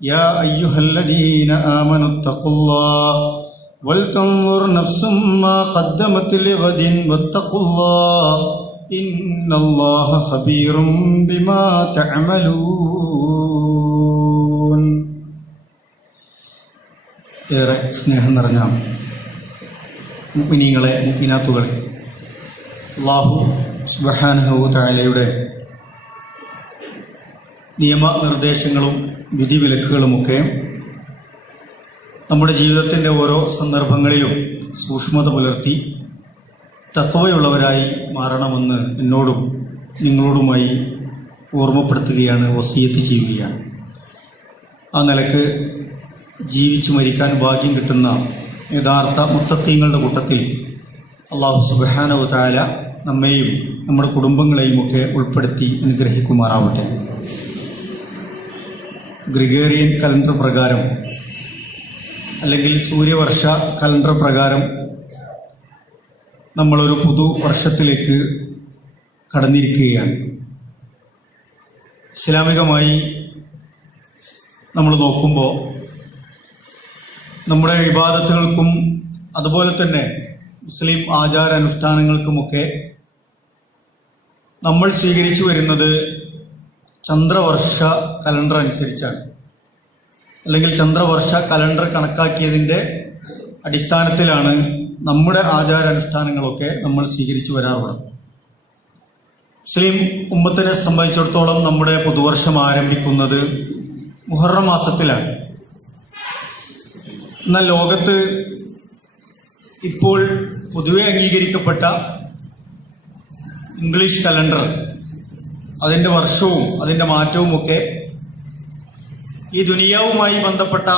يا أيها الذين آمنوا اتقوا الله ولتنظر نفس ما قدمت لغد واتقوا الله إن الله خبير بما تعملون ഏറെ സ്നേഹം നിറഞ്ഞ മുപ്പിനീങ്ങളെ മുപ്പിനാത്തുകളെ അള്ളാഹു സുബഹാനഹു താലയുടെ നിയമനിർദ്ദേശങ്ങളും വിധിവിലക്കുകളുമൊക്കെ നമ്മുടെ ജീവിതത്തിന്റെ ഓരോ സന്ദർഭങ്ങളിലും സൂക്ഷ്മത പുലർത്തി തത്വയുള്ളവരായി മാറണമെന്ന് എന്നോടും നിങ്ങളോടുമായി ഓർമ്മപ്പെടുത്തുകയാണ് വസീയത്ത് ചെയ്യുകയാണ്. ആ നിലയ്ക്ക് ജീവിച്ചു മരിക്കാൻ ഭാഗ്യം കിട്ടുന്ന യഥാർത്ഥ മുത്തത്തീങ്ങളുടെ കൂട്ടത്തിൽ അള്ളാഹു സുബാനവ താല നമ്മെയും നമ്മുടെ കുടുംബങ്ങളെയും ഒക്കെ ഉൾപ്പെടുത്തി അനുഗ്രഹിക്കുമാറാവട്ടെ. ഗ്രിഗേറിയൻ കലണ്ടർ പ്രകാരം അല്ലെങ്കിൽ സൂര്യവർഷ കലണ്ടർ പ്രകാരം നമ്മളൊരു പുതു വർഷത്തിലേക്ക് കടന്നിരിക്കുകയാണ്. ഇസ്ലാമികമായി നമ്മൾ നോക്കുമ്പോൾ നമ്മുടെ വിവാദത്തുകൾക്കും അതുപോലെ തന്നെ മുസ്ലിം ആചാരാനുഷ്ഠാനങ്ങൾക്കുമൊക്കെ നമ്മൾ സ്വീകരിച്ചു വരുന്നത് ചന്ദ്രവർഷ കലണ്ടർ അനുസരിച്ചാണ്. അല്ലെങ്കിൽ ചന്ദ്രവർഷ കലണ്ടർ കണക്കാക്കിയതിന്റെ അടിസ്ഥാനത്തിലാണ് നമ്മുടെ ആചാരാനുഷ്ഠാനങ്ങളൊക്കെ നമ്മൾ സ്വീകരിച്ചു വരാറുള്ളത്. മുസ്ലിം ഉമ്മത്തിനെ സംബന്ധിച്ചിടത്തോളം നമ്മുടെ പുതുവർഷം ആരംഭിക്കുന്നത് മുഹറം മാസത്തിലാണ്. എന്നാൽ ലോകത്ത് ഇപ്പോൾ പൊതുവെ അംഗീകരിക്കപ്പെട്ട ഇംഗ്ലീഷ് കലണ്ടർ അതിന്റെ വർഷവും അതിന്റെ മാറ്റവും ഒക്കെ ഈ ദുനിയാവുമായി ബന്ധപ്പെട്ട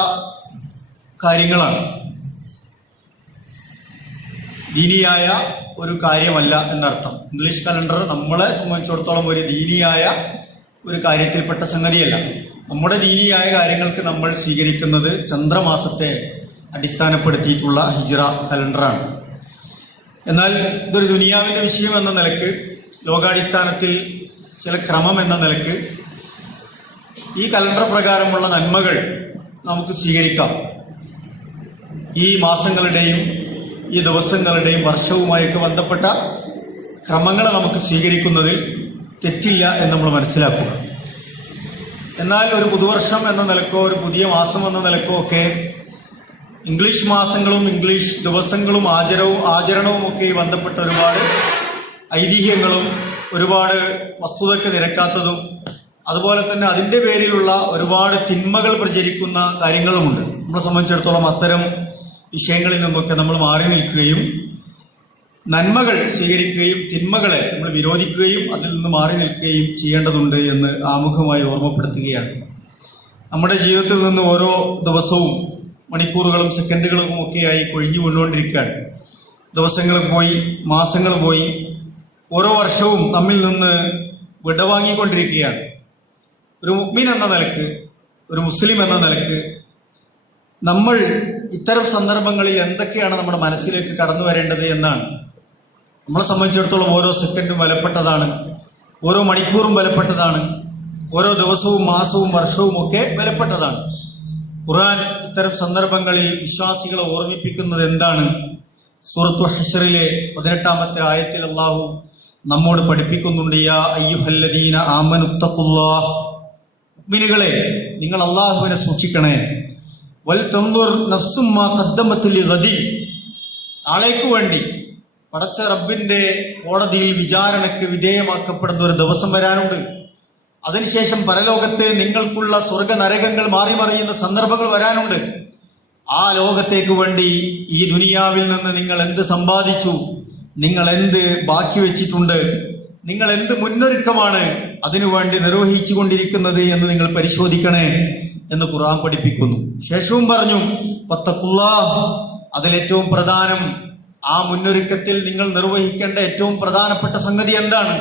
കാര്യങ്ങളാണ്. ദീനിയായ ഒരു കാര്യമല്ല എന്നർത്ഥം. ഇംഗ്ലീഷ് കലണ്ടർ നമ്മളെ സംബന്ധിച്ചിടത്തോളം ഒരു ദീനിയായ ഒരു കാര്യത്തിൽപ്പെട്ട സംഗതിയല്ല. നമ്മുടെ ദീനിയായ കാര്യങ്ങൾക്ക് നമ്മൾ സ്വീകരിക്കുന്നത് ചന്ദ്രമാസത്തെ അടിസ്ഥാനപ്പെടുത്തിയിട്ടുള്ള ഹിജിറ കലണ്ടറാണ്. എന്നാൽ ഇതൊരു ദുനിയാവിന്റെ വിഷയം എന്ന നിലയ്ക്ക് ലോകാടിസ്ഥാനത്തിൽ ചില ക്രമം എന്ന നിലയ്ക്ക് ഈ കലണ്ടർ പ്രകാരമുള്ള നന്മകൾ നമുക്ക് സ്വീകരിക്കാം. ഈ മാസങ്ങളുടെയും ഈ ദിവസങ്ങളുടെയും വർഷവുമായൊക്കെ ബന്ധപ്പെട്ട ക്രമങ്ങളെ നമുക്ക് സ്വീകരിക്കുന്നതിൽ തെറ്റില്ല എന്ന് നമ്മൾ മനസ്സിലാക്കുക. എന്നാൽ ഒരു പുതുവർഷം എന്ന നിലക്കോ ഒരു പുതിയ മാസം എന്ന നിലക്കോ ഒക്കെ ഇംഗ്ലീഷ് മാസങ്ങളും ഇംഗ്ലീഷ് ദിവസങ്ങളും ആചരവും ആചരണവും ഒക്കെ ബന്ധപ്പെട്ട ഒരുപാട് ഐതിഹ്യങ്ങളും ഒരുപാട് വസ്തുതയ്ക്ക് നിരക്കാത്തതും അതുപോലെ തന്നെ അതിന്റെ പേരിലുള്ള ഒരുപാട് തിന്മകൾ പ്രചരിക്കുന്ന കാര്യങ്ങളുമുണ്ട്. നമ്മളെ സംബന്ധിച്ചിടത്തോളം അത്തരം വിഷയങ്ങളിൽ നിന്നൊക്കെ നമ്മൾ മാറി നിൽക്കുകയും നന്മകൾ സ്വീകരിക്കുകയും തിന്മകളെ നമ്മൾ വിരോധിക്കുകയും അതിൽ നിന്ന് മാറി നിൽക്കുകയും ചെയ്യേണ്ടതുണ്ട് എന്ന് ആമുഖമായി ഓർമ്മപ്പെടുത്തുകയാണ്. നമ്മുടെ ജീവിതത്തിൽ നിന്ന് ഓരോ ദിവസവും മണിക്കൂറുകളും സെക്കൻഡുകളും ഒക്കെയായി കൊഴിഞ്ഞു കൊണ്ടുകൊണ്ടിരിക്കുകയാണ് ദിവസങ്ങൾ പോയി മാസങ്ങൾ പോയി ഓരോ വർഷവും നമ്മിൽ നിന്ന് വിടവാങ്ങിക്കൊണ്ടിരിക്കുകയാണ്. ഒരു മുഗ്മിൻ എന്ന നിലയ്ക്ക് ഒരു മുസ്ലിം എന്ന നിലയ്ക്ക് നമ്മൾ ഇത്തരം സന്ദർഭങ്ങളിൽ എന്തൊക്കെയാണ് നമ്മുടെ മനസ്സിലേക്ക് കടന്നു വരേണ്ടത് എന്നാണ്. നമ്മളെ സംബന്ധിച്ചിടത്തോളം ഓരോ സെക്കൻഡും വിലപ്പെട്ടതാണ് ഓരോ മണിക്കൂറും വിലപ്പെട്ടതാണ് ഓരോ ദിവസവും മാസവും വർഷവും ഒക്കെ വിലപ്പെട്ടതാണ്. ഖുർആൻ ഇത്തരം സന്ദർഭങ്ങളിൽ വിശ്വാസികളെ ഓർമ്മിപ്പിക്കുന്നത് എന്താണ്? സൂറത്തു ഹഷറിലെ പതിനെട്ടാമത്തെ ആയത്തിൽ അള്ളാഹു നമ്മോട് പഠിപ്പിക്കുന്നുണ്ട് അയ്യുഹല്ലദീന നിങ്ങൾ അള്ളാഹുവിനെ സൂക്ഷിക്കണേ. വൽ തൻദുർ നഫ്സും മാ ഖദ്ദമത് ലിഗദി നാളേക്ക് വേണ്ടി പടച്ച റബ്ബിന്റെ കോടതിയിൽ വിചാരണയ്ക്ക് വിധേയമാക്കപ്പെടുന്ന ഒരു ദിവസം വരാനുണ്ട്. അതിനുശേഷം പരലോകത്തെ നിങ്ങൾക്കുള്ള സ്വർഗ നരകങ്ങൾ മാറി മറിയുന്ന സന്ദർഭങ്ങൾ വരാനുണ്ട്. ആ ലോകത്തേക്ക് വേണ്ടി ഈ ദുനിയാവിൽ നിന്ന് നിങ്ങൾ എന്ത് സമ്പാദിച്ചു? നിങ്ങൾ എന്ത് ബാക്കി വെച്ചിട്ടുണ്ട്? നിങ്ങൾ എന്ത് മുന്നൊരുക്കമാണ് അതിനുവേണ്ടി നിർവഹിച്ചു കൊണ്ടിരിക്കുന്നത് എന്ന് നിങ്ങൾ പരിശോധിക്കണേ എന്ന് ഖുർആൻ പഠിപ്പിക്കുന്നു. ശേഷവും പറഞ്ഞു പത്തക്കുള്ള അതിലേറ്റവും പ്രധാനം ആ മുന്നൊരുക്കത്തിൽ നിങ്ങൾ നിർവഹിക്കേണ്ട ഏറ്റവും പ്രധാനപ്പെട്ട സംഗതി എന്താണ്?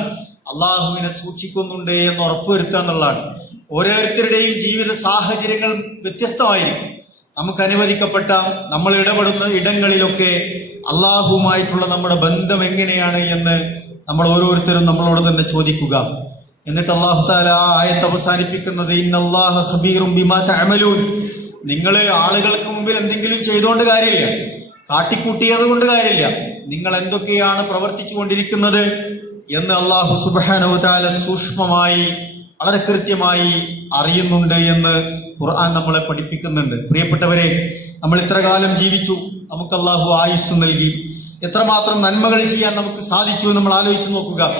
അള്ളാഹുവിനെ സൂക്ഷിക്കുന്നുണ്ട് എന്ന് ഉറപ്പുവരുത്തുക എന്നുള്ളതാണ്. ഓരോരുത്തരുടെയും ജീവിത സാഹചര്യങ്ങൾ വ്യത്യസ്തമായിരിക്കും. നമുക്ക് അനുവദിക്കപ്പെട്ട നമ്മൾ ഇടപെടുന്ന ഇടങ്ങളിലൊക്കെ അള്ളാഹുമായിട്ടുള്ള നമ്മുടെ ബന്ധം എങ്ങനെയാണ് എന്ന് നമ്മൾ ഓരോരുത്തരും നമ്മളോട് തന്നെ ചോദിക്കുക. എന്നിട്ട് അള്ളാഹു താല ആയത്ത് അവസാനിപ്പിക്കുന്നത് നിങ്ങൾ ആളുകൾക്ക് മുമ്പിൽ എന്തെങ്കിലും ചെയ്തുകൊണ്ട് കാര്യമില്ല. കാട്ടിക്കൂട്ടിയത് കൊണ്ട് കാര്യമില്ല. നിങ്ങൾ എന്തൊക്കെയാണ് പ്രവർത്തിച്ചു കൊണ്ടിരിക്കുന്നത് എന്ന് അള്ളാഹു സുബാനു താല സൂക്ഷ്മമായി വളരെ കൃത്യമായി അറിയുന്നുണ്ട് എന്ന് ഖുർആൻ നമ്മളെ പഠിപ്പിക്കുന്നുണ്ട്. പ്രിയപ്പെട്ടവരെ നമ്മൾ ഇത്ര കാലം ജീവിച്ചു. നമുക്ക് അള്ളാഹു ആയുസ് നൽകി. എത്രമാത്രം നന്മകൾ ചെയ്യാൻ നമുക്ക് സാധിച്ചു നമ്മൾ ആലോചിച്ച് നോക്കുക.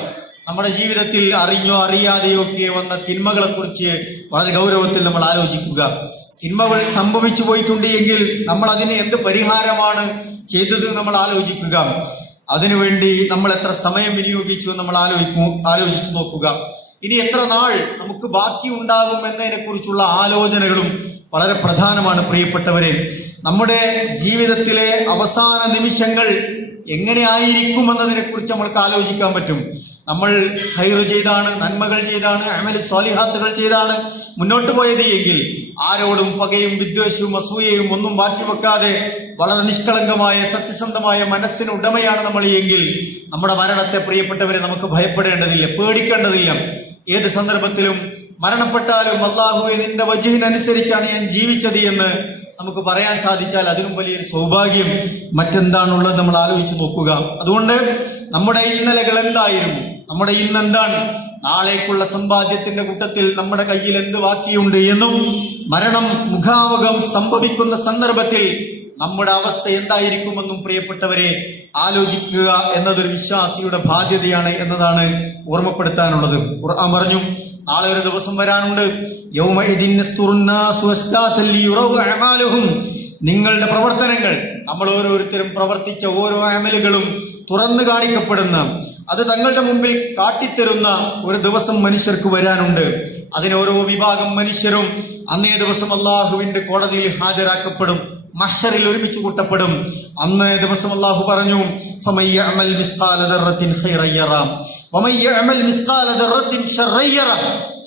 നമ്മുടെ ജീവിതത്തിൽ അറിഞ്ഞോ അറിയാതെയോ ഒക്കെ വന്ന തിന്മകളെക്കുറിച്ച് വളരെ ഗൗരവത്തിൽ നമ്മൾ ആലോചിക്കുക. തിന്മകൾ സംഭവിച്ചു പോയിട്ടുണ്ടെങ്കിൽ നമ്മൾ അതിന് എന്ത് പരിഹാരമാണ് ചെയ്തത് നമ്മൾ ആലോചിക്കുക. അതിനുവേണ്ടി നമ്മൾ എത്ര സമയം വിനിയോഗിച്ചു നമ്മൾ ആലോചിക്കും ആലോചിച്ചു നോക്കുക. ഇനി എത്ര നാൾ നമുക്ക് ബാക്കി ഉണ്ടാകും എന്നതിനെ കുറിച്ചുള്ള ആലോചനകളും വളരെ പ്രധാനമാണ് പ്രിയപ്പെട്ടവരെ. നമ്മുടെ ജീവിതത്തിലെ അവസാന നിമിഷങ്ങൾ എങ്ങനെ ആയിരിക്കും എന്നതിനെ കുറിച്ച് നമ്മൾക്ക് ആലോചിക്കാൻ പറ്റും. നമ്മൾ ഹൈറ് ചെയ്താണ് നന്മകൾ ചെയ്താണ് അമല സ്വാലിഹാത്തുകൾ ചെയ്താണ് മുന്നോട്ട് പോയത് എങ്കിൽ ആരോടും പകയും വിദ്വേഷവും അസൂയയും ഒന്നും മാറ്റി വെക്കാതെ വളരെ നിഷ്കളങ്കമായ സത്യസന്ധമായ മനസ്സിന് ഉടമയാണ് നമ്മൾ എങ്കിൽ നമ്മുടെ മരണത്തെ പ്രിയപ്പെട്ടവരെ നമുക്ക് ഭയപ്പെടേണ്ടതില്ല പേടിക്കേണ്ടതില്ല. ഏത് സന്ദർഭത്തിലും മരണപ്പെട്ടാലും അള്ളാഹുവെ നിന്റെ വജുവിനനുസരിച്ചാണ് ഞാൻ ജീവിച്ചത് എന്ന് നമുക്ക് പറയാൻ സാധിച്ചാൽ അതിനും വലിയൊരു സൗഭാഗ്യം മറ്റെന്താണുള്ളത് നമ്മൾ ആലോചിച്ച് നോക്കുക. അതുകൊണ്ട് നമ്മുടെ ഇന്നലകൾ എന്തായിരുന്നു? നമ്മുടെ ഇന്ന് എന്താണ് നാളേക്കുള്ള സമ്പാദ്യത്തിന്റെ കൂട്ടത്തിൽ നമ്മുടെ കയ്യിൽ എന്ത് ബാക്കിയുണ്ട് എന്നും മരണം മുഖാമുഖം സംഭവിക്കുന്ന സന്ദർഭത്തിൽ നമ്മുടെ അവസ്ഥ എന്തായിരിക്കുമെന്നും പ്രിയപ്പെട്ടവരെ ആലോചിക്കുക എന്നതൊരു വിശ്വാസിയുടെ ബാധ്യതയാണ് എന്നതാണ് ഓർമ്മപ്പെടുത്താനുള്ളത്. ഖുർആൻ പറഞ്ഞു നാളെ ഒരു ദിവസം വരാനുണ്ട്. നിങ്ങളുടെ പ്രവർത്തനങ്ങൾ നമ്മൾ ഓരോരുത്തരും പ്രവർത്തിച്ച ഓരോ അമലുകളും തുറന്നു കാണിക്കപ്പെടുന്ന അത് തങ്ങളുടെ മുമ്പിൽ കാട്ടിത്തരുന്ന ഒരു ദിവസം മനുഷ്യർക്ക് വരാനുണ്ട്. അതിനോരോ വിഭാഗം മനുഷ്യരും അന്നേ ദിവസം അള്ളാഹുവിന്റെ കോടതിയിൽ ഹാജരാക്കപ്പെടും. മഷറിൽ ഒരുമിച്ച് കൂട്ടപ്പെടും. അന്ന് ദിവസം അള്ളാഹു പറഞ്ഞു.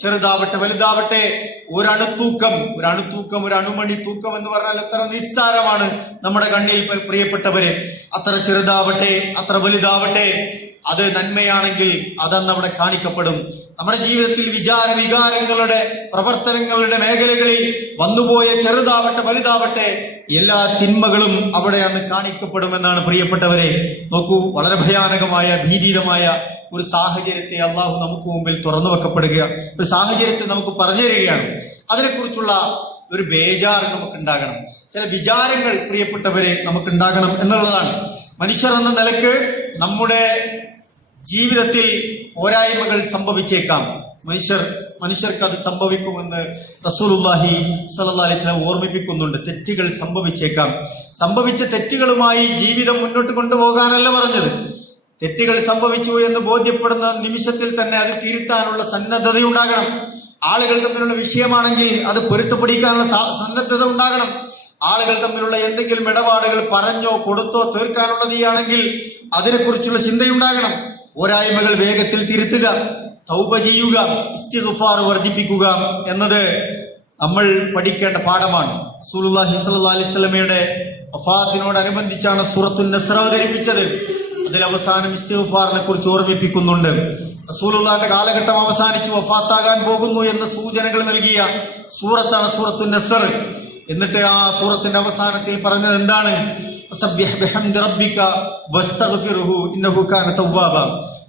ചെറുതാവട്ടെ വലുതാവട്ടെ ഒരണുത്തൂക്കം ഒരണുത്തൂക്കം ഒരു അണുമണി തൂക്കം എന്ന് പറഞ്ഞാൽ എത്ര നിസ്സാരമാണ് നമ്മുടെ കണ്ണിൽ പ്രിയപ്പെട്ടവരെ. അത്ര ചെറുതാവട്ടെ അത്ര വലുതാവട്ടെ അത് നന്മയാണെങ്കിൽ അതന്ന് അവിടെ കാണിക്കപ്പെടും. നമ്മുടെ ജീവിതത്തിൽ വിചാര വികാരങ്ങളുടെ പ്രവർത്തനങ്ങളുടെ മേഖലകളിൽ വന്നുപോയ ചെറുതാവട്ടെ വലുതാവട്ടെ എല്ലാ തിന്മകളും അവിടെ അന്ന് കാണിക്കപ്പെടുമെന്നാണ് പ്രിയപ്പെട്ടവരെ. നോക്കൂ വളരെ ഭയാനകമായ ഭീതിതമായ ഒരു സാഹചര്യത്തെ അള്ളാഹു നമുക്ക് മുമ്പിൽ തുറന്നു വെക്കപ്പെടുക. ഒരു സാഹചര്യത്തെ നമുക്ക് പറഞ്ഞു തരികയാണ്. അതിനെക്കുറിച്ചുള്ള ഒരു ബേജാറ് നമുക്ക് ഉണ്ടാകണം ചില വിചാരങ്ങൾ പ്രിയപ്പെട്ടവരെ നമുക്ക് ഉണ്ടാകണം എന്നുള്ളതാണ്. മനുഷ്യർ എന്ന നിലയ്ക്ക് നമ്മുടെ ജീവിതത്തിൽ പോരായ്മകൾ സംഭവിച്ചേക്കാം. മനുഷ്യർ മനുഷ്യർക്ക് അത് സംഭവിക്കുമെന്ന് സ്വല്ലല്ലാഹി അലൈഹി വസല്ലം ഓർമ്മിപ്പിക്കുന്നുണ്ട്. തെറ്റുകൾ സംഭവിച്ചേക്കാം. സംഭവിച്ച തെറ്റുകളുമായി ജീവിതം മുന്നോട്ട് കൊണ്ടുപോകാനല്ല പറഞ്ഞത്. തെറ്റുകൾ സംഭവിച്ചു എന്ന് ബോധ്യപ്പെടുന്ന നിമിഷത്തിൽ തന്നെ അത് തിരുത്താനുള്ള സന്നദ്ധത ഉണ്ടാകണം. ആളുകൾ തമ്മിലുള്ള വിഷയമാണെങ്കിൽ അത് പൊരുത്തപ്പെടിക്കാനുള്ള സന്നദ്ധത ഉണ്ടാകണം. ആളുകൾ തമ്മിലുള്ള എന്തെങ്കിലും ഇടപാടുകൾ പറഞ്ഞോ കൊടുത്തോ തീർക്കാനുള്ളതാണെങ്കിൽ അതിനെക്കുറിച്ചുള്ള ചിന്തയുണ്ടാകണം. പോരായ്മകൾ വേഗത്തിൽ തിരുത്തുക തൗപ ചെയ്യുക ഇസ്തിഗ്ഫാർ വർദ്ധിപ്പിക്കുക എന്നത് നമ്മൾ പഠിക്കേണ്ട പാഠമാണ്. റസൂലുള്ളാഹി സ്വല്ലല്ലാഹി അലൈഹി വസല്ലമയുടെ അവതരിപ്പിച്ചത്. അതിൽ അവസാനം ഇസ്തിഗ്ഫാറിനെ കുറിച്ച് ഓർമ്മിപ്പിക്കുന്നുണ്ട്. റസൂലുള്ളാഹിന്റെ കാലഘട്ടം അവസാനിച്ച് വഫാത്താകാൻ പോകുന്നു എന്ന സൂചനകൾ നൽകിയ സൂറത്താണ് സൂറത്തുൽ നസ്ർ. എന്നിട്ട് ആ സൂറത്തിന്റെ അവസാനത്തിൽ പറഞ്ഞത് എന്താണ്?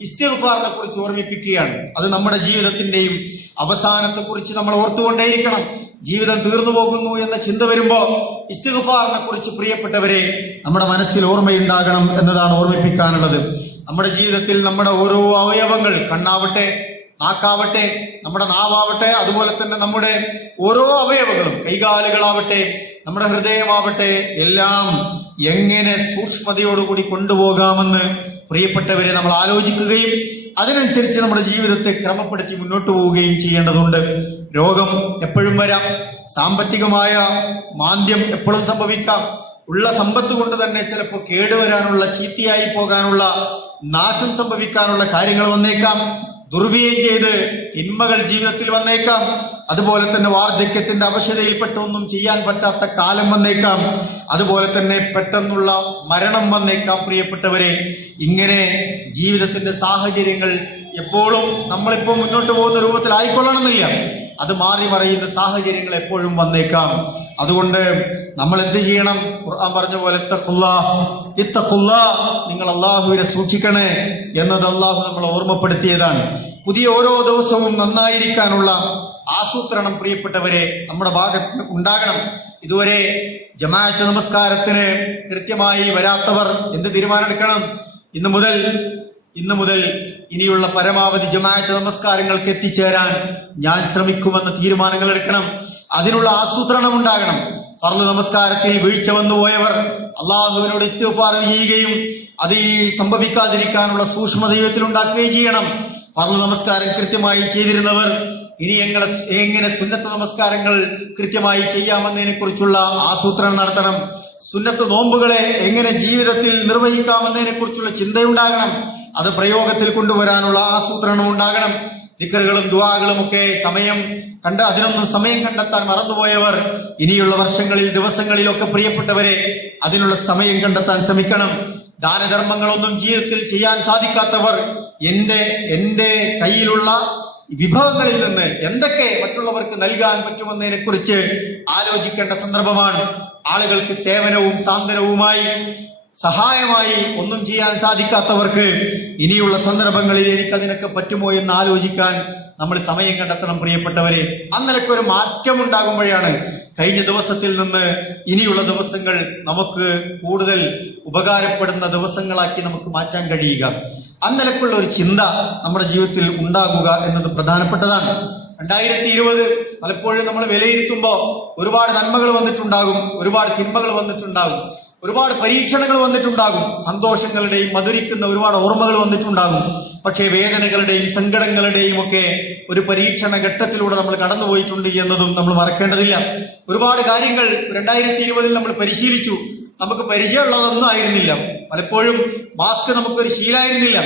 ഇസ്തിഗ്ഫാറിനെ കുറിച്ച് ഓർമ്മിപ്പിക്കുകയാണ്. അത് നമ്മുടെ ജീവിതത്തിന്റെയും അവസാനത്തെ കുറിച്ച് നമ്മൾ ഓർത്തുകൊണ്ടേയിരിക്കണം. ജീവിതം തീർന്നു പോകുന്നു എന്ന ചിന്ത വരുമ്പോൾ ഇസ്തിഗ്ഫാറിനെ കുറിച്ച് പ്രിയപ്പെട്ടവരെ നമ്മുടെ മനസ്സിൽ ഓർമ്മയുണ്ടാകണം എന്നതാണ് ഓർമ്മിപ്പിക്കാനുള്ളത്. നമ്മുടെ ജീവിതത്തിൽ നമ്മുടെ ഓരോ അവയവങ്ങൾ കണ്ണാവട്ടെ നാക്കാവട്ടെ നമ്മുടെ നാവാവട്ടെ അതുപോലെ തന്നെ നമ്മുടെ ഓരോ അവയവങ്ങളും കൈകാലുകളാവട്ടെ നമ്മുടെ ഹൃദയമാവട്ടെ എല്ലാം എങ്ങനെ സൂക്ഷ്മതയോടുകൂടി കൊണ്ടുപോകാമെന്ന് പ്രിയപ്പെട്ടവരെ നമ്മൾ ആലോചിക്കുകയും അതിനനുസരിച്ച് നമ്മുടെ ജീവിതത്തെ ക്രമപ്പെടുത്തി മുന്നോട്ട് പോവുകയും ചെയ്യേണ്ടതുണ്ട്. രോഗം എപ്പോഴും വരാം. സാമ്പത്തികമായ മാന്ദ്യം എപ്പോഴും സംഭവിക്കാം. ഉള്ള സമ്പത്ത് കൊണ്ട് തന്നെ ചിലപ്പോൾ കേടുവരാനുള്ള ചീത്തയായി പോകാനുള്ള നാശം സംഭവിക്കാനുള്ള കാര്യങ്ങൾ വന്നേക്കാം. ദുർവ്യയം ചെയ്ത് തിന്മകൾ ജീവിതത്തിൽ വന്നേക്കാം. അതുപോലെ തന്നെ വാർദ്ധക്യത്തിന്റെ അവശതയിൽപ്പെട്ട ഒന്നും ചെയ്യാൻ പറ്റാത്ത കാലം വന്നേക്കാം. അതുപോലെ തന്നെ പെട്ടെന്നുള്ള മരണം വന്നേക്കാം പ്രിയപ്പെട്ടവരെ. ഇങ്ങനെ ജീവിതത്തിന്റെ സാഹചര്യങ്ങൾ എപ്പോഴും നമ്മളിപ്പോൾ മുന്നോട്ട് പോകുന്ന രൂപത്തിൽ ആയിക്കൊള്ളണമെന്നില്ല. അത് മാറി മറിയുന്ന സാഹചര്യങ്ങൾ എപ്പോഴും വന്നേക്കാം. അതുകൊണ്ട് നമ്മൾ എന്ത് ചെയ്യണം? ഖുർആൻ പറഞ്ഞ പോലെ നിങ്ങൾ അള്ളാഹുവിനെ സൂക്ഷിക്കണേ എന്നത് അള്ളാഹു നമ്മളെ ഓർമ്മപ്പെടുത്തിയതാണ്. പുതിയ ഓരോ ദിവസവും നന്നായിരിക്കാനുള്ള ആസൂത്രണം പ്രിയപ്പെട്ടവരെ നമ്മുടെ ഭാഗത്ത് ഉണ്ടാകണം. ഇതുവരെ ജമാഅത്ത് നമസ്കാരത്തിന് കൃത്യമായി വരാത്തവർ എന്ത് തീരുമാനമെടുക്കണം? ഇന്ന് മുതൽ ഇന്ന് മുതൽ ഇനിയുള്ള പരമാവധി ജമാഅത്ത് നമസ്കാരങ്ങൾക്ക് എത്തിച്ചേരാൻ ഞാൻ ശ്രമിക്കുമെന്ന തീരുമാനങ്ങൾ എടുക്കണം. അതിനുള്ള ആസൂത്രണം ഉണ്ടാകണം. ഫർൾ നമസ്കാരത്തിൽ വീഴ്ച വന്നുപോയവർ അള്ളാഹുവിനോട് ഇസ്തിഫാർ ചെയ്യുകയും അത് സംഭവിക്കാതിരിക്കാനുള്ള സൂക്ഷ്മ ദൈവത്തിൽ ഉണ്ടാക്കുകയും ചെയ്യണം. ഫർൾ നമസ്കാരം കൃത്യമായി ചെയ്തിരുന്നവർ ഇനി എങ്ങനെ എങ്ങനെ സുന്നത്ത് നമസ്കാരങ്ങൾ കൃത്യമായി ചെയ്യാമെന്നതിനെ കുറിച്ചുള്ള ആസൂത്രണം നടത്തണം. സുന്നത്ത് നോമ്പുകളെ എങ്ങനെ ജീവിതത്തിൽ നിർവഹിക്കാമെന്നതിനെ കുറിച്ചുള്ള ചിന്തയുണ്ടാകണം. അത് പ്രയോഗത്തിൽ കൊണ്ടുവരാനുള്ള ആസൂത്രണം ഉണ്ടാകണം. ദിക്കറുകളും ദുവാകളും ഒക്കെ സമയം കണ്ട അതിനൊന്നും സമയം കണ്ടെത്താൻ മറന്നുപോയവർ ഇനിയുള്ള വർഷങ്ങളിൽ ദിവസങ്ങളിലൊക്കെ പ്രിയപ്പെട്ടവരെ അതിനുള്ള സമയം കണ്ടെത്താൻ ശ്രമിക്കണം. ദാനധർമ്മങ്ങളൊന്നും ജീവിതത്തിൽ ചെയ്യാൻ സാധിക്കാത്തവർ എന്റെ എന്റെ കയ്യിലുള്ള വിഭവങ്ങളിൽ നിന്ന് എന്തൊക്കെ മറ്റുള്ളവർക്ക് നൽകാൻ പറ്റുമെന്നതിനെ കുറിച്ച് ആലോചിക്കേണ്ട സന്ദർഭമാണ്. ആളുകൾക്ക് സേവനവും സാന്ത്വനവുമായി സഹായമായി ഒന്നും ചെയ്യാൻ സാധിക്കാത്തവർക്ക് ഇനിയുള്ള സന്ദർഭങ്ങളിൽ എനിക്ക് അതിനൊക്കെ പറ്റുമോ എന്ന് ആലോചിക്കാൻ നമ്മൾ സമയം കണ്ടെത്തണം പ്രിയപ്പെട്ടവരെ. അന്നലൊക്കെ ഒരു മാറ്റം ഉണ്ടാകുമ്പോഴാണ് കഴിഞ്ഞ ദിവസത്തിൽ നിന്ന് ഇനിയുള്ള ദിവസങ്ങൾ നമുക്ക് കൂടുതൽ ഉപകാരപ്പെടുന്ന ദിവസങ്ങളാക്കി നമുക്ക് മാറ്റാൻ കഴിയുക. അന്നലക്കുള്ള ഒരു ചിന്ത നമ്മുടെ ജീവിതത്തിൽ ഉണ്ടാകുക എന്നത് പ്രധാനപ്പെട്ടതാണ്. രണ്ടായിരത്തി ഇരുപത് പലപ്പോഴും നമ്മൾ വിലയിരുത്തുമ്പോൾ ഒരുപാട് നന്മകൾ വന്നിട്ടുണ്ടാകും ഒരുപാട് തിന്മകൾ വന്നിട്ടുണ്ടാകും. ഒരുപാട് പരീക്ഷണങ്ങൾ വന്നിട്ടുണ്ടാകും. സന്തോഷങ്ങളുടെയും മധുരിക്കുന്ന ഒരുപാട് ഓർമ്മകൾ വന്നിട്ടുണ്ടാകും. പക്ഷേ വേദനകളുടെയും സങ്കടങ്ങളുടെയും ഒക്കെ ഒരു പരീക്ഷണ ഘട്ടത്തിലൂടെ നമ്മൾ കടന്നുപോയിട്ടുണ്ട് എന്നതും നമ്മൾ മറക്കേണ്ടതില്ല. ഒരുപാട് കാര്യങ്ങൾ രണ്ടായിരത്തി ഇരുപതിൽ നമ്മൾ പരിശീലിച്ചു. നമുക്ക് പരിചയമുള്ളതൊന്നും ആയിരുന്നില്ല. പലപ്പോഴും മാസ്ക് നമുക്കൊരു ശീലായിരുന്നില്ല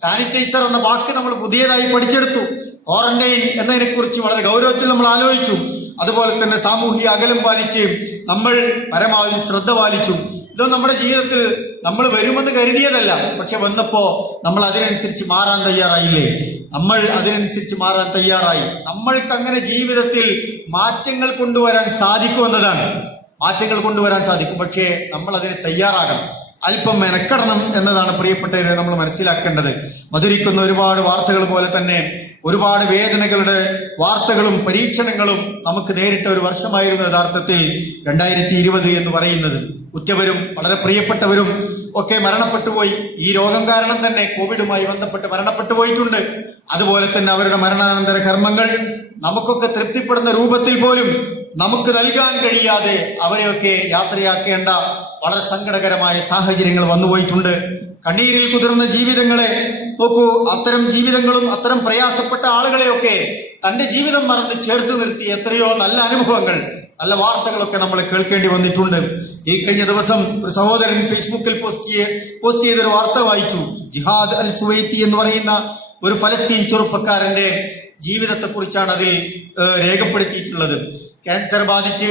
സാനിറ്റൈസർ എന്ന വാക്ക് നമ്മൾ പുതിയതായി പഠിച്ചെടുത്തു. ക്വാറന്റൈൻ എന്നതിനെ കുറിച്ച് വളരെ ഗൗരവത്തിൽ നമ്മൾ ആലോചിച്ചു. അതുപോലെ തന്നെ സാമൂഹിക അകലം പാലിച്ച് നമ്മൾ പരമാവധി ശ്രദ്ധ പാലിച്ചു. ഇതൊന്നും നമ്മുടെ ജീവിതത്തിൽ നമ്മൾ വരുമെന്ന് കരുതിയതല്ല. പക്ഷെ വന്നപ്പോ നമ്മൾ അതിനനുസരിച്ച് മാറാൻ തയ്യാറായില്ലേ? നമ്മൾ അതിനനുസരിച്ച് മാറാൻ തയ്യാറായി. നമ്മൾക്ക് അങ്ങനെ ജീവിതത്തിൽ മാറ്റങ്ങൾ കൊണ്ടുവരാൻ സാധിക്കുമെന്നതാണ്. മാറ്റങ്ങൾ കൊണ്ടുവരാൻ സാധിക്കും. പക്ഷേ നമ്മൾ അതിന് തയ്യാറാകണം. അല്പം മെനക്കെടണം എന്നതാണ് പ്രിയപ്പെട്ടവരെ നമ്മൾ മനസ്സിലാക്കേണ്ടത്. മധുരിക്കുന്ന ഒരുപാട് വാർത്തകൾ പോലെ തന്നെ ഒരുപാട് വേദനകളുടെ വാർത്തകളും പരീക്ഷണങ്ങളും നമുക്ക് നേരിട്ട ഒരു വർഷമായിരുന്നു യഥാർത്ഥത്തിൽ രണ്ടായിരത്തി ഇരുപത് എന്ന് പറയുന്നത്. ഉറ്റവരും വളരെ പ്രിയപ്പെട്ടവരും ഒക്കെ മരണപ്പെട്ടുപോയി ഈ രോഗം കാരണം തന്നെ കോവിഡുമായി ബന്ധപ്പെട്ട് മരണപ്പെട്ടു പോയിട്ടുണ്ട്. അതുപോലെ തന്നെ അവരുടെ മരണാനന്തര കർമ്മങ്ങൾ നമുക്കൊക്കെ തൃപ്തിപ്പെടുന്ന രൂപത്തിൽ പോലും നമുക്ക് നൽകാൻ കഴിയാതെ അവരെയൊക്കെ യാത്രയാക്കേണ്ട വളരെ സങ്കടകരമായ സാഹചര്യങ്ങൾ വന്നുപോയിട്ടുണ്ട് കണ്ണീരിൽ കുതിർന്ന ജീവിതങ്ങളെ നോക്കൂ. അത്തരം ജീവിതങ്ങളും അത്തരം പ്രയാസപ്പെട്ട ആളുകളെയൊക്കെ തന്റെ ജീവിതം മറന്ന് ചേർത്ത് നിർത്തി എത്രയോ നല്ല അനുഭവങ്ങൾ നല്ല വാർത്തകളൊക്കെ നമ്മൾ കേൾക്കേണ്ടി വന്നിട്ടുണ്ട്. ഈ കഴിഞ്ഞ ദിവസം ഒരു സഹോദരൻ ഫേസ്ബുക്കിൽ പോസ്റ്റ് ചെയ്യ പോസ്റ്റ് ചെയ്തൊരു വാർത്ത വായിച്ചു. ജിഹാദ് അൽ സുവൈത്തി എന്ന് പറയുന്ന ഒരു ഫലസ്തീൻ ചെറുപ്പക്കാരന്റെ ജീവിതത്തെക്കുറിച്ചാണ് അതിൽ രേഖപ്പെടുത്തിയിട്ടുള്ളത്. ക്യാൻസർ ബാധിച്ച്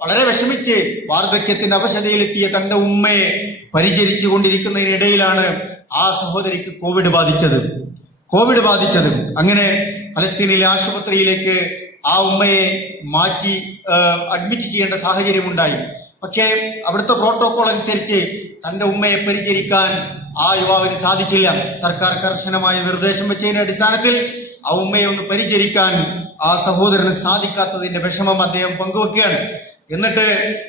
വളരെ വിഷമിച്ച് വാർദ്ധക്യത്തിന്റെ അവശതയിലെത്തിയ തന്റെ ഉമ്മയെ പരിചരിച്ചു കൊണ്ടിരിക്കുന്നതിനിടയിലാണ് ആ സഹോദരിക്ക് കോവിഡ് ബാധിച്ചത്. കോവിഡ് ബാധിച്ചത്. അങ്ങനെ ഫലസ്തീനിലെ ആശുപത്രിയിലേക്ക് ആ ഉമ്മയെ മാറ്റി അഡ്മിറ്റ് ചെയ്യേണ്ട സാഹചര്യമുണ്ടായി. പക്ഷേ അവിടുത്തെ പ്രോട്ടോകോൾ അനുസരിച്ച് തന്റെ ഉമ്മയെ പരിചരിക്കാൻ ആ യുവാവിന് സാധിച്ചില്ല. സർക്കാർ കർശനമായ നിർദ്ദേശം വെച്ചതിന്റെ അടിസ്ഥാനത്തിൽ ആ ഉമ്മയെ ഒന്ന് പരിചരിക്കാൻ ആ സഹോദരന് സാധിക്കാത്തതിന്റെ വിഷമം അദ്ദേഹം പങ്കുവെക്കുകയാണ്. എന്നിട്ട്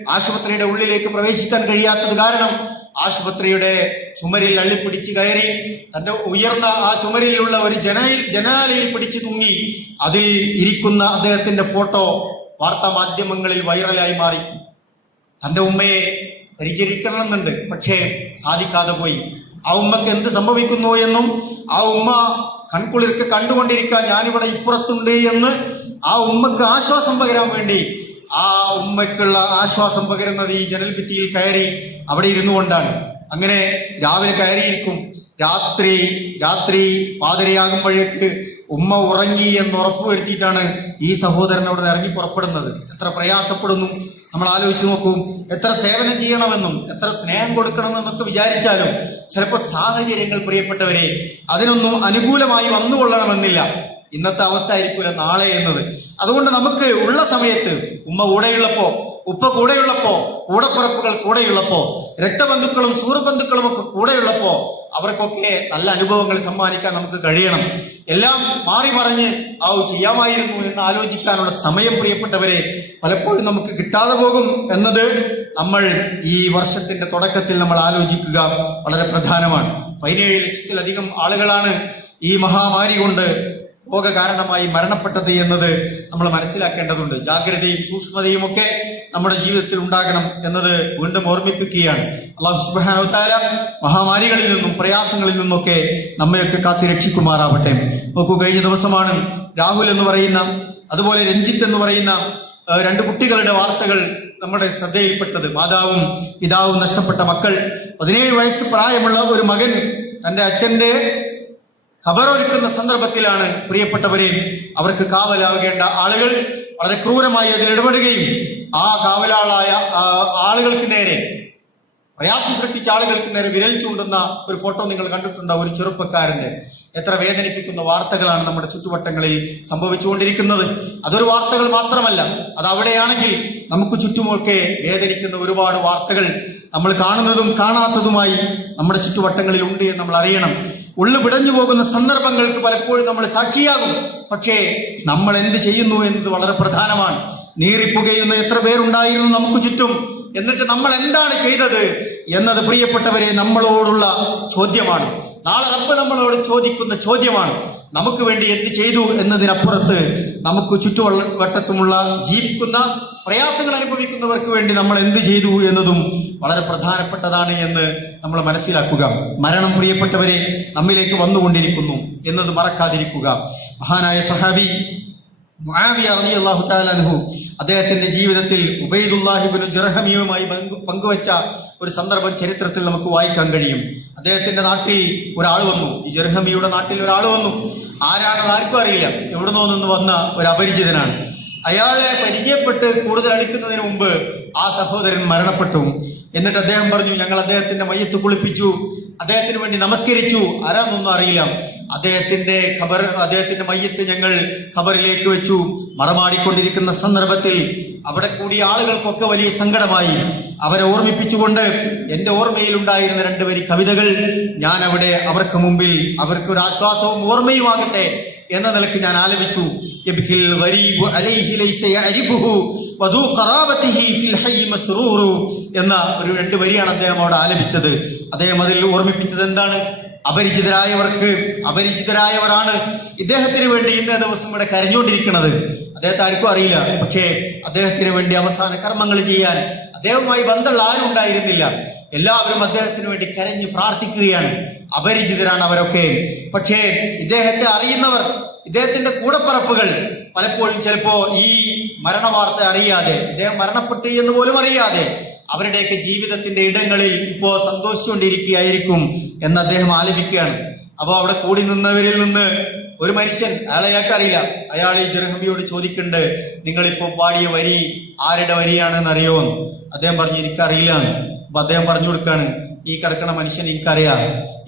ആശുപത്രിയുടെ ഉള്ളിലേക്ക് പ്രവേശിക്കാൻ കഴിയാത്തത് കാരണം ആശുപത്രിയുടെ ചുമരിൽ അള്ളിപ്പിടിച്ച് കയറി തന്റെ ഉയർന്ന ആ ചുമരിലുള്ള ഒരു ജനയിൽ ജനാലയിൽ പിടിച്ചു തൂങ്ങി. അതിൽ ഇരിക്കുന്ന അദ്ദേഹത്തിന്റെ ഫോട്ടോ വാർത്താ മാധ്യമങ്ങളിൽ വൈറലായി മാറി. തന്റെ ഉമ്മയെ പരിചരിക്കണമെന്നുണ്ട് പക്ഷേ സാധിക്കാതെ പോയി. ആ ഉമ്മക്ക് എന്ത് സംഭവിക്കുന്നു എന്നും ആ ഉമ്മ കൺകുളിർക്ക് കണ്ടുകൊണ്ടിരിക്കാൻ ഞാനിവിടെ ഇപ്പുറത്തുണ്ട് എന്ന് ആ ഉമ്മക്ക് ആശ്വാസം പകരാൻ വേണ്ടി ആ ഉമ്മയ്ക്കുള്ള ആശ്വാസം പകരുന്നത് ഈ ജനൽ ഭിത്തിയിൽ കയറി അവിടെ ഇരുന്നു കൊണ്ടാണ്. അങ്ങനെ രാവിലെ കയറിയിരിക്കും. രാത്രി രാത്രി പാതിരയാകുമ്പോഴേക്ക് ഉമ്മ ഉറങ്ങി എന്ന് ഉറപ്പുവരുത്തിയിട്ടാണ് ഈ സഹോദരൻ അവിടെ ഇറങ്ങി പുറപ്പെടുന്നത്. എത്ര പ്രയാസപ്പെടുന്നു. നമ്മൾ ആലോചിച്ച് നോക്കും. എത്ര സേവനം ചെയ്യണമെന്നും എത്ര സ്നേഹം കൊടുക്കണമെന്നൊക്കെ വിചാരിച്ചാലും ചിലപ്പോൾ സാഹചര്യങ്ങൾ പ്രിയപ്പെട്ടവരെ അതിനൊന്നും അനുകൂലമായി വന്നുകൊള്ളണമെന്നില്ല. ഇന്നത്തെ അവസ്ഥ ആയിരിക്കില്ല നാളെ എന്നത്. അതുകൊണ്ട് നമുക്ക് ഉള്ള സമയത്ത് ഉമ്മ കൂടെയുള്ളപ്പോ ഉപ്പ കൂടെയുള്ളപ്പോ കൂടപ്പുറപ്പുകൾ കൂടെയുള്ളപ്പോ രക്തബന്ധുക്കളും സൂറബന്ധുക്കളും ഒക്കെ കൂടെയുള്ളപ്പോ അവർക്കൊക്കെ നല്ല അനുഭവങ്ങൾ സമ്മാനിക്കാൻ നമുക്ക് കഴിയണം. എല്ലാം മാറി മറിഞ്ഞ് ആ ചെയ്യാമായിരുന്നു എന്ന് ആലോചിക്കാനുള്ള സമയം പ്രിയപ്പെട്ടവരെ പലപ്പോഴും നമുക്ക് കിട്ടാതെ പോകും എന്നത് നമ്മൾ ഈ വർഷത്തിന്റെ തുടക്കത്തിൽ നമ്മൾ ആലോചിക്കുക വളരെ പ്രധാനമാണ്. പതിനേഴ് ലക്ഷത്തിലധികം ആളുകളാണ് ഈ മഹാമാരി കൊണ്ട് രോഗ കാരണമായി മരണപ്പെട്ടത് എന്നത് നമ്മൾ മനസ്സിലാക്കേണ്ടതുണ്ട്. ജാഗ്രതയും സൂക്ഷ്മതയും ഒക്കെ നമ്മുടെ ജീവിതത്തിൽ ഉണ്ടാകണം എന്നത് വീണ്ടും ഓർമ്മിപ്പിക്കുകയാണ്. അള്ളാഹു സുബ്ഹാനഹു തആല മഹാമാരികളിൽ നിന്നും പ്രയാസങ്ങളിൽ നിന്നൊക്കെ നമ്മയൊക്കെ കാത്തി രക്ഷിക്കുമാറാവട്ടെ. നോക്കൂ കഴിഞ്ഞ ദിവസമാണ് രാഹുൽ എന്ന് പറയുന്ന അതുപോലെ രഞ്ജിത്ത് എന്ന് പറയുന്ന രണ്ട് കുട്ടികളുടെ വാർത്തകൾ നമ്മുടെ ശ്രദ്ധയിൽപ്പെട്ടത്. മാതാവും പിതാവും നഷ്ടപ്പെട്ട മക്കൾ പതിനേഴ് വയസ്സ് പ്രായമുള്ള ഒരു മകൻ തന്റെ അച്ഛന്റെ ഖബറൊരുക്കുന്ന സന്ദർഭത്തിലാണ് പ്രിയപ്പെട്ടവരെ അവർക്ക് കാവലാകേണ്ട ആളുകൾ വളരെ ക്രൂരമായി അതിൽ ഇടപെടുകയും ആ കാവലാളായ ആളുകൾക്ക് നേരെ പ്രയാസം സൃഷ്ടിച്ച ആളുകൾക്ക് നേരെ വിരൽ ചൂണ്ടുന്ന ഒരു ഫോട്ടോ നിങ്ങൾ കണ്ടിട്ടുണ്ട്? ഒരു ചെറുപ്പക്കാരന്റെ എത്ര വേദനിപ്പിക്കുന്ന വാർത്തകളാണ് നമ്മുടെ ചുറ്റുവട്ടങ്ങളിൽ സംഭവിച്ചുകൊണ്ടിരിക്കുന്നത്. അതൊരു വാർത്തകൾ മാത്രമല്ല അത് അവിടെയാണെങ്കിൽ നമുക്ക് ചുറ്റുമൊക്കെ വേദനിക്കുന്ന ഒരുപാട് വാർത്തകൾ നമ്മൾ കാണുന്നതും കാണാത്തതുമായി നമ്മുടെ ചുറ്റുവട്ടങ്ങളിൽ ഉണ്ട് എന്ന് നമ്മൾ അറിയണം. ഉള്ളു പിടഞ്ഞു പോകുന്ന സന്ദർഭങ്ങൾക്ക് പലപ്പോഴും നമ്മൾ സാക്ഷിയാകും. പക്ഷേ നമ്മൾ എന്ത് ചെയ്യുന്നു എന്നത് വളരെ പ്രധാനമാണ്. നീറിപ്പുകയുന്ന എത്ര പേരുണ്ടായിരുന്നു നമുക്ക് ചുറ്റും. എന്നിട്ട് നമ്മൾ എന്താണ് ചെയ്തത് എന്നത് പ്രിയപ്പെട്ടവരെ നമ്മളോടുള്ള ചോദ്യമാണ്. നാളെ റബ്ബ് നമ്മളോട് ചോദിക്കുന്ന ചോദ്യമാണ് നമുക്ക് വേണ്ടി എന്ത് ചെയ്തു? എന്നതിനപ്പുറത്ത് നമുക്ക് ചുറ്റുവട്ടത്തുമുള്ള ജീവിക്കുന്ന പ്രയാസങ്ങൾ അനുഭവിക്കുന്നവർക്ക് വേണ്ടി നമ്മൾ എന്ത് ചെയ്തു എന്നതും വളരെ പ്രധാനപ്പെട്ടതാണ് എന്ന് നമ്മൾ മനസ്സിലാക്കുക. മരണം പ്രിയപ്പെട്ടവരെ നമ്മിലേക്ക് വന്നുകൊണ്ടിരിക്കുന്നു എന്നത് മറക്കാതിരിക്കുക. മഹാനായ സഹാബി അദ്ദേഹത്തിന്റെ ജീവിതത്തിൽ ഉബൈദുല്ലാഹിബ്നു പങ്കുവച്ച ഒരു സന്ദർഭം ചരിത്രത്തിൽ നമുക്ക് വായിക്കാൻ കഴിയും. അദ്ദേഹത്തിന്റെ നാട്ടിൽ ഒരാൾ വന്നു. ഈ ജർഹമിയുടെ നാട്ടിൽ ഒരാൾ വന്നു. ആരാണെന്ന് ആർക്കും അറിയില്ല. എവിടുന്നോ നിന്ന് വന്ന ഒരു അപരിചിതനാണ്. അയാളെ പരിചയപ്പെട്ട് കൂടുതൽ അടുക്കുന്നതിന് മുമ്പ് ആ സഹോദരൻ മരണപ്പെട്ടു. എന്നിട്ട് അദ്ദേഹം പറഞ്ഞു ഞങ്ങൾ അദ്ദേഹത്തിന്റെ മയ്യത്ത് കുളിപ്പിച്ചു അദ്ദേഹത്തിന് വേണ്ടി നമസ്കരിച്ചു. ആരാന്നൊന്നും അറിയില്ല. അദ്ദേഹത്തിന്റെ ഖബർ അദ്ദേഹത്തിന്റെ മയ്യത്ത് ഞങ്ങൾ ഖബറിലേക്ക് വെച്ചു. മറമാടിക്കൊണ്ടിരിക്കുന്ന സന്ദർഭത്തിൽ അവിടെ കൂടിയ ആളുകൾക്കൊക്കെ വലിയ സങ്കടമായി. അവരെ ഓർമ്മിപ്പിച്ചുകൊണ്ട് എന്റെ ഓർമ്മയിൽ ഉണ്ടായിരുന്ന രണ്ട് വരി കവിതകൾ ഞാൻ അവിടെ അവർക്ക് മുമ്പിൽ അവർക്ക് ഒരു ആശ്വാസവും ഓർമ്മയുമാകട്ടെ എന്ന നിലയ്ക്ക് ഞാൻ ആലപിച്ചു. വധു ഫിൽ മസ്റൂറു എന്ന ഒരു രണ്ട് വരിയാണ് അദ്ദേഹം അവിടെ ആലപിച്ചത്. അദ്ദേഹം അതിൽ ഓർമ്മിപ്പിച്ചത് എന്താണ്? അപരിചിതരായവർക്ക് അപരിചിതരായവരാണ് ഇദ്ദേഹത്തിന് വേണ്ടി ഇന്നേ ദിവസം ഇവിടെ കരഞ്ഞുകൊണ്ടിരിക്കുന്നത്. അദ്ദേഹത്തെ ആർക്കും അറിയില്ല. പക്ഷേ അദ്ദേഹത്തിന് വേണ്ടി അവസാന കർമ്മങ്ങൾ ചെയ്യാൻ അദ്ദേഹവുമായി ബന്ധമുള്ള ആരും ഉണ്ടായിരുന്നില്ല. എല്ലാവരും അദ്ദേഹത്തിന് വേണ്ടി കരഞ്ഞ് പ്രാർത്ഥിക്കുകയാണ്. അപരിചിതരാണ് അവരൊക്കെ. പക്ഷേ ഇദ്ദേഹത്തെ അറിയുന്നവർ ഇദ്ദേഹത്തിന്റെ കൂടപ്പറപ്പുകൾ പലപ്പോഴും ചിലപ്പോ ഈ മരണവാർത്ത അറിയാതെ ഇദ്ദേഹം മരണപ്പെട്ടു എന്ന് പോലും അറിയാതെ അവരുടെയൊക്കെ ജീവിതത്തിന്റെ ഇടങ്ങളിൽ ഇപ്പോ സന്തോഷിച്ചുകൊണ്ടിരിക്കുകയായിരിക്കും എന്ന് അദ്ദേഹം ആലപിക്കുകയാണ്. അപ്പോൾ അവിടെ കൂടി നിന്നവരിൽ നിന്ന് ഒരു മനുഷ്യൻ അയാളെ അയാൾക്ക് അറിയില്ല. അയാൾ ഈ ജെറഹമിയോട് ചോദിക്കുന്നുണ്ട് നിങ്ങളിപ്പോ പാടിയ വരി ആരുടെ വരിയാണെന്ന് അറിയോ? അദ്ദേഹം പറഞ്ഞു എനിക്കറിയില്ല അപ്പൊ അദ്ദേഹം പറഞ്ഞു കൊടുക്കാണ് ഈ കിടക്കണ മനുഷ്യൻ എനിക്കറിയാം.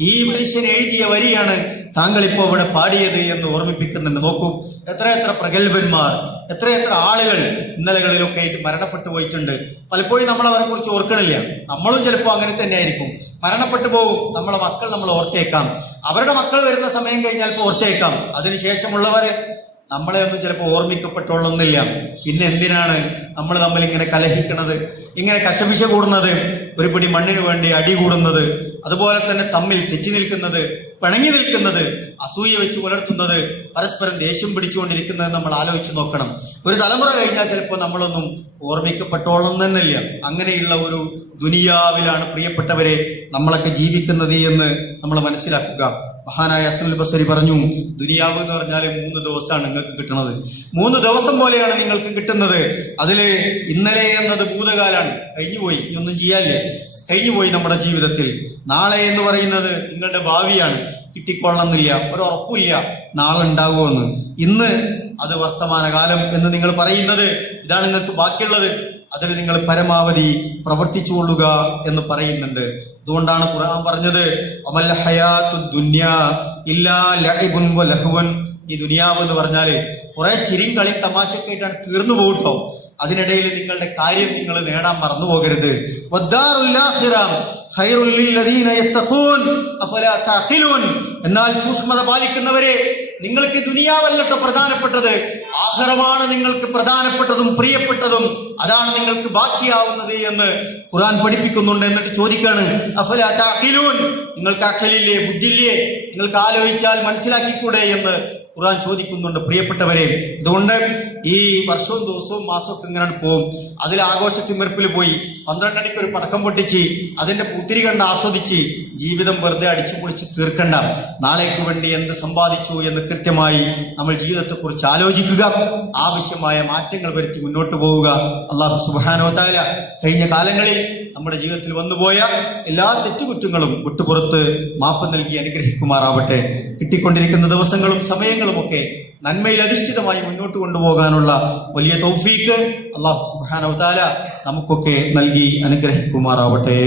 ഈ മനുഷ്യൻ എഴുതിയ വരിയാണ് താങ്കൾ ഇപ്പോൾ ഇവിടെ പാടിയത് എന്ന് ഓർമ്മിപ്പിക്കുന്നുണ്ട്. നോക്കൂ എത്രയെത്ര എത്ര പ്രഗത്ഭന്മാർ എത്രയെത്ര എത്ര ആളുകൾ ഇന്നലകളിലൊക്കെ ആയിട്ട് മരണപ്പെട്ടു പോയിട്ടുണ്ട്. പലപ്പോഴും നമ്മൾ അവരെ കുറിച്ച് ഓർക്കണില്ല. നമ്മളും ചിലപ്പോൾ അങ്ങനെ തന്നെ ആയിരിക്കും മരണപ്പെട്ടു പോകും. നമ്മളെ മക്കൾ നമ്മൾ ഓർത്തേക്കാം. അവരുടെ മക്കൾ വരുന്ന സമയം കഴിഞ്ഞാൽ ഓർത്തേക്കാം. അതിനുശേഷമുള്ളവരെ നമ്മളെ ഒന്നും ചിലപ്പോൾ ഓർമ്മിക്കപ്പെട്ടോളൊന്നില്ല. പിന്നെ എന്തിനാണ് നമ്മൾ തമ്മിൽ ഇങ്ങനെ കലഹിക്കണത്? ഇങ്ങനെ കശപിശ കൂടുന്നത്? ഒരു പിടി മണ്ണിന് വേണ്ടി അടി കൂടുന്നത്? അതുപോലെ തന്നെ തമ്മിൽ തെറ്റി നിൽക്കുന്നത് പിണങ്ങി നിൽക്കുന്നത് അസൂയ വെച്ച് പുലർത്തുന്നത് പരസ്പരം ദേഷ്യം പിടിച്ചുകൊണ്ടിരിക്കുന്നത് നമ്മൾ ആലോചിച്ച് നോക്കണം. ഒരു തലമുറ കഴിഞ്ഞാൽ ചിലപ്പോൾ നമ്മളൊന്നും ഓർമ്മിക്കപ്പെട്ടോളം തന്നില്ല അങ്ങനെയുള്ള ഒരു ദുനിയാവിലാണ് പ്രിയപ്പെട്ടവരെ നമ്മളൊക്കെ ജീവിക്കുന്നത് എന്ന് നമ്മൾ മനസ്സിലാക്കുക. മഹാനായ അസ്ലൽ ബസരി പറഞ്ഞു ദുനിയാവ് എന്ന് പറഞ്ഞാൽ മൂന്ന് ദിവസമാണ് നിങ്ങൾക്ക് കിട്ടുന്നത്. മൂന്ന് ദിവസം പോലെയാണ് നിങ്ങൾക്ക് കിട്ടുന്നത്. അതിൽ ഇന്നലെ എന്നത് ഭൂതകാലാണ്. കഴിഞ്ഞുപോയി. ഇനിയൊന്നും ചെയ്യാല്ലേ കഴിഞ്ഞുപോയി നമ്മുടെ ജീവിതത്തിൽ. നാളെ എന്ന് പറയുന്നത് നിങ്ങളുടെ ഭാവിയാണ്. കിട്ടിക്കൊള്ളണമെന്നില്ല ഒരു ഉറപ്പില്ല. നാളെ ഉണ്ടാകുമെന്ന്. ഇന്ന് അത് വർത്തമാനകാലം എന്ന് നിങ്ങൾ പറയുന്നത് ഇതാണ് നിങ്ങൾക്ക് ബാക്കിയുള്ളത്. അതിൽ നിങ്ങൾ പരമാവധി പ്രവർത്തിച്ചുകൊള്ളുക എന്ന് പറയുന്നുണ്ട്. അതുകൊണ്ടാണ് ഖുർആൻ പറഞ്ഞത് അമൽ ഹയാത്തു ഇല്ലാ ഈ ദുനിയാവ് എന്ന് പറഞ്ഞാൽ കുറെ ചിരിയും കളി തമാശയൊക്കെ തീർന്നു പോകട്ടോ അതിനിടയിൽ നിങ്ങളുടെ കാര്യം നിങ്ങൾ നേടാൻ മറന്നു പോകരുത്. എന്നാൽ സൂക്ഷ്മത പാലിക്കുന്നവരെ നിങ്ങൾക്ക് ദുനിയാവല്ലട്ടോ പ്രധാനപ്പെട്ടത്. ആഹ്റമാണ് നിങ്ങൾക്ക് പ്രധാനപ്പെട്ടതും പ്രിയപ്പെട്ടതും. അതാണ് നിങ്ങൾക്ക് ബാക്കിയാവുന്നത് എന്ന് ഖുറാൻ പഠിപ്പിക്കുന്നുണ്ട് എന്നിട്ട് ചോദിക്കാണ് നിങ്ങൾക്ക് അഖലില്ലേ ബുദ്ധില്ലേ നിങ്ങൾക്ക് ആലോചിച്ചാൽ മനസ്സിലാക്കിക്കൂടെ എന്ന് ഖുർആൻ ചോദിക്കുന്നുണ്ട്. പ്രിയപ്പെട്ടവരെ അതുകൊണ്ട് ഈ വർഷവും ദിവസവും മാസവും ഒക്കെ ഇങ്ങനെ പോകും. അതിൽ ആഘോഷ തിമിർപ്പിൽ പോയി പന്ത്രണ്ടടിക്ക് ഒരു പടക്കം പൊട്ടിച്ച് അതിന്റെ പുത്തിരി കണ്ട് ആസ്വദിച്ച് ജീവിതം വെറുതെ അടിച്ചു പൊളിച്ച് തീർക്കണ്ട. നാളേക്ക് വേണ്ടി എന്ത് സമ്പാദിച്ചു എന്ന് കൃത്യമായി നമ്മൾ ജീവിതത്തെക്കുറിച്ച് ആലോചിക്കുക. ആവശ്യമായ മാറ്റങ്ങൾ വരുത്തി മുന്നോട്ട് പോവുക. അള്ളാഹു സുബാനോ താല കഴിഞ്ഞ കാലങ്ങളിൽ നമ്മുടെ ജീവിതത്തിൽ വന്നുപോയ എല്ലാ തെറ്റുകുറ്റങ്ങളും വിട്ടുപുറത്ത് മാപ്പ് നൽകി അനുഗ്രഹിക്കുമാറാവട്ടെ. കിട്ടിക്കൊണ്ടിരിക്കുന്ന ദിവസങ്ങളും സമയങ്ങളും ഒക്കെ നന്മയിൽ അധിഷ്ഠിതമായി മുന്നോട്ട് കൊണ്ടുപോകാനുള്ള വലിയ തൗഫീക്ക് അള്ളാഹു സുബാന നമുക്കൊക്കെ നൽകി അനുഗ്രഹിക്കുമാറാവട്ടെ.